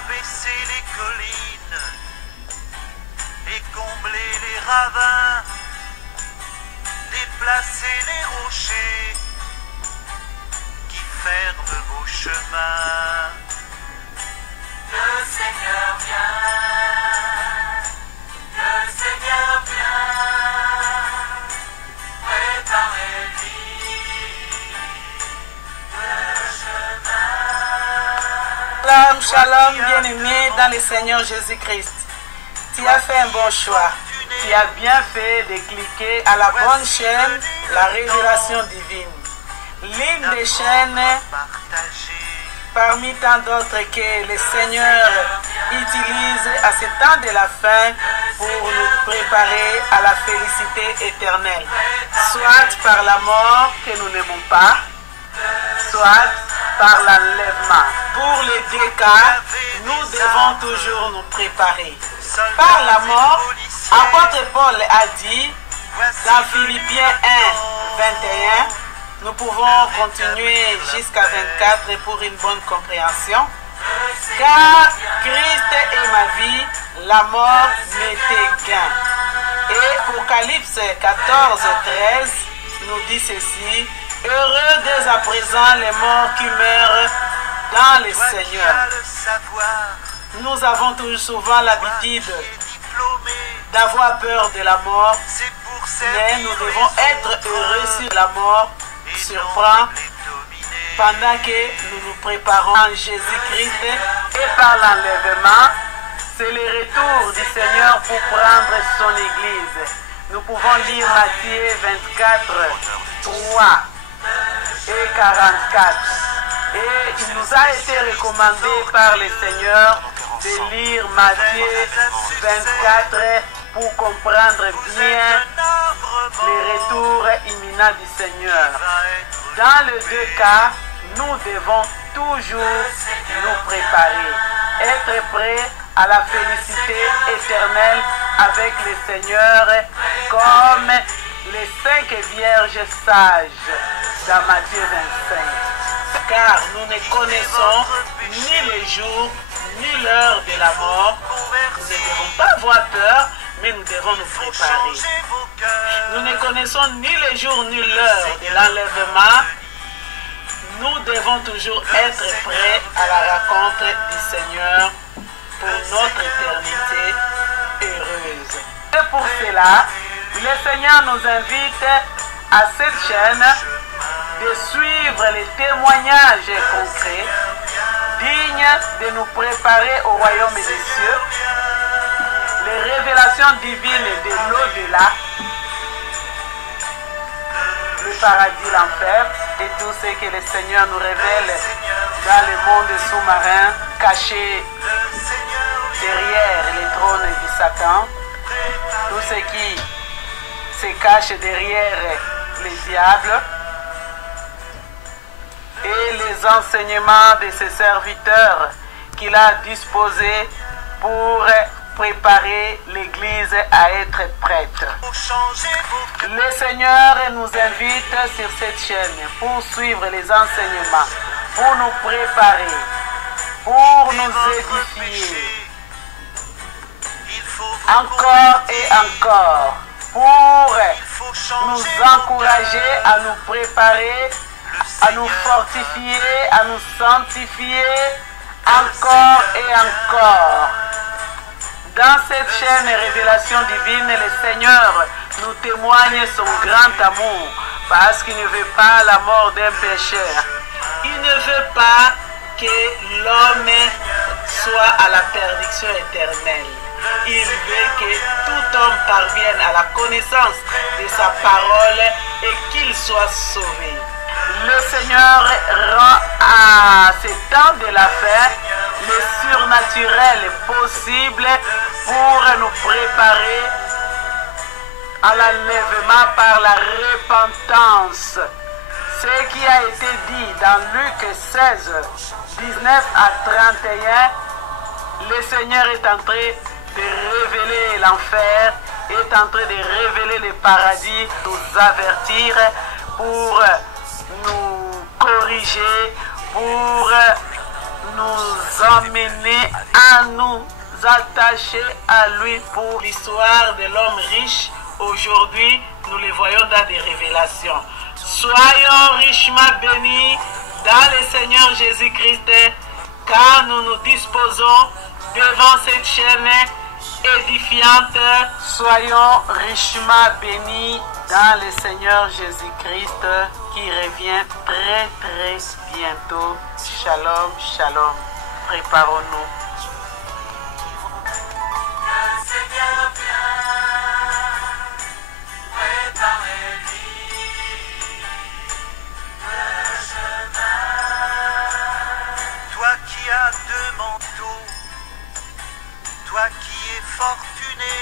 abaisser les collines et combler les ravins, déplacer les rochers qui ferment vos chemins. Le Seigneur vient, le Seigneur vient, préparez-lui le chemin. Shalom, shalom, bien-aimé dans le Seigneur Jésus-Christ. Tu as fait un bon choix. Tu as bien fait de cliquer à la bonne chaîne, la révélation divine. L'une des chaînes parmi tant d'autres que le Seigneur utilise à ce temps de la fin pour nous préparer à la félicité éternelle. Soit par la mort que nous n'aimons pas, soit par l'enlèvement. Pour les deux cas, nous devons toujours nous préparer. Par la mort, apôtre Paul a dit dans Philippiens 1, 21, nous pouvons continuer jusqu'à 24 pour une bonne compréhension. Car Christ est ma vie, la mort m'était gain. Et Apocalypse 14, 13 nous dit ceci: heureux dès à présent les morts qui meurent dans le Seigneur. Nous avons toujours souvent l'habitude d'avoir peur de la mort, mais nous devons être heureux si la mort surprend pendant que nous nous préparons en Jésus-Christ. Et par l'enlèvement, c'est le retour du Seigneur pour prendre son Église. Nous pouvons lire Matthieu 24, 3 et 44. Et il nous a été recommandé par le Seigneur de lire Matthieu 24 pour comprendre bien le retour imminent du Seigneur. Dans les deux cas, nous devons toujours nous préparer, être prêts à la félicité éternelle avec le Seigneur comme les 5 vierges sages dans Matthieu 25. Car nous ne connaissons ni le jour ni l'heure de la mort. Nous ne devons pas avoir peur, mais nous devons nous préparer. Nous ne connaissons ni le jour ni l'heure de l'enlèvement. Nous devons toujours être prêts à la rencontre du Seigneur pour notre éternité heureuse. Et pour cela, le Seigneur nous invite à cette chaîne de suivre les témoignages concrets dignes de nous préparer au royaume des cieux, les révélations divines de l'au-delà, le paradis, l'enfer et tout ce que le Seigneur nous révèle dans le monde sous-marin caché derrière les trônes du Satan, tout ce qui se cache derrière les diables et les enseignements de ses serviteurs qu'il a disposés pour préparer l'Église à être prête. Le Seigneur nous invite sur cette chaîne pour suivre les enseignements, pour nous préparer, pour nous édifier, encore et encore, pour nous encourager à nous préparer, à nous fortifier, à nous sanctifier, encore et encore. Dans cette chaîne Révélation divine, le Seigneur nous témoigne son grand amour parce qu'il ne veut pas la mort d'un pécheur. Il ne veut pas que l'homme soit à la perdition éternelle. Il veut que tout homme parvienne à la connaissance de sa parole et qu'il soit sauvé. Le Seigneur rend à ce temps de la fin le surnaturel possible pour nous préparer à l'enlèvement par la repentance. Ce qui a été dit dans Luc 16, 19 à 31, le Seigneur est en train de révéler l'enfer, est en train de révéler le paradis, nous avertir pour nous corriger, pour nous emmener à nous attacher à lui pour l'histoire de l'homme riche. Aujourd'hui, nous les voyons dans des révélations. Soyons richement bénis dans le Seigneur Jésus-Christ, car nous nous disposons devant cette chaîne édifiante. Soyons richement bénis dans le Seigneur Jésus-Christ qui revient très très bientôt. Shalom, shalom. Préparons-nous. Le Seigneur vient, préparez-lui le chemin. Toi qui as 2 manteaux, toi qui es fortuné,